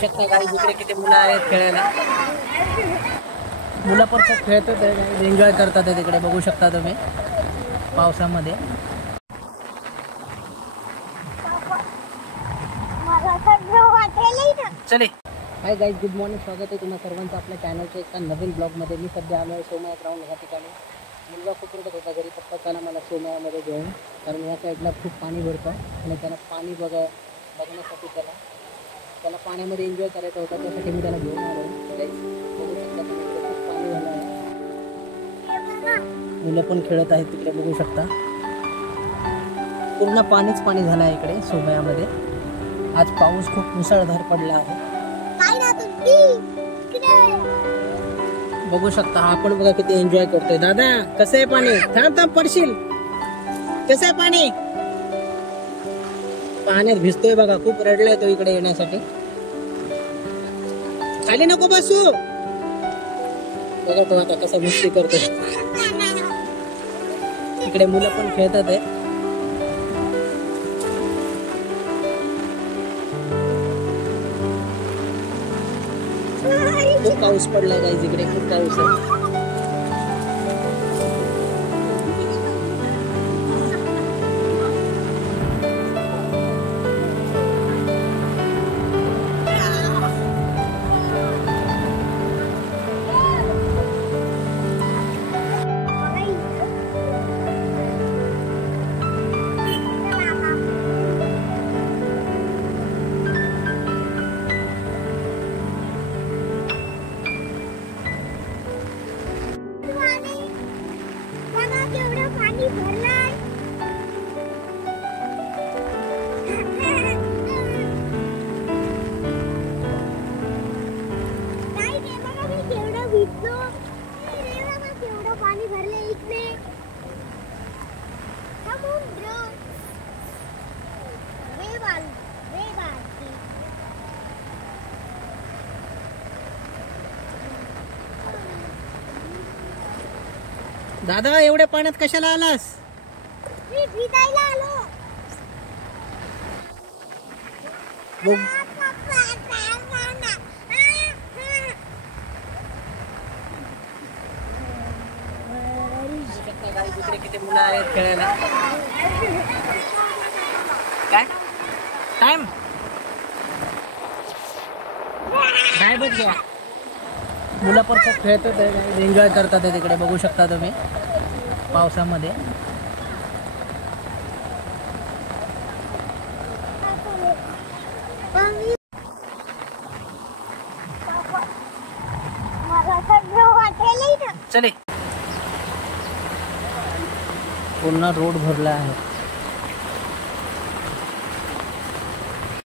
शकता गाईज इकडे किती मुलं आहेत खेळायला. मुलं पण खूप खेळतात, एन्जॉय करतात तिकडे बघू शकता तुम्ही पावसामध्ये. चले हाय गाईज, गुड मॉर्निंग. स्वागत आहे तुम्हा सर्वांचं आपल्या चॅनलच्या एका नवीन ब्लॉगमध्ये. मी सध्या आलो आहे सोमया ग्राउंड या ठिकाणी. मुलगा खूप रडत होता घरी, पप्पा चला मला सोमयामध्ये घेऊन, कारण या साईडला खूप पाणी भरतं आणि त्याला पाणी बघण्यासाठी त्याला पाण्यामध्ये एन्जॉय करायचा होता, त्यासाठी मी त्याला घेऊन आलो. बघू शकता तुम्ही खूप पाणी झालं आहे, मुलं पण खेळत आहेत तिकडे बघू शकता. पूर्ण पाणीच पाणी झालं आहे इकडे सोमयामध्ये. आज पाऊस खूप मुसळधार पडला आहे, बघू शकता. हा पण बघा किती एन्जॉय करतोय. दादा कसं आहे पाणी? थांब पडशील. कसं आहे पाणी? पाण्यात भिजतोय बघा, खूप रडलाय तो इकडे येण्यासाठी. खाली नको बसू. बघा तो आता कसं मस्ती करतोय. इकडे मुलं पण खेळतात आहे. खूप पाऊस पडलाय गाईज इकडे, खूप पाऊस आहे. पाणी भरले इकडे. दादा एवढ्या पाण्यात कशाला आलास? मी भिजायला आलो. इकडे किती मुलं आहेत खेळायला. काय टाइम नाही बघ घ्या. मुलं पण खूप खेळतात, एन्जॉय करतात तिकडे बघू शकता तुम्ही पावसामध्ये. चले पूर्ण रोड भरला आहे.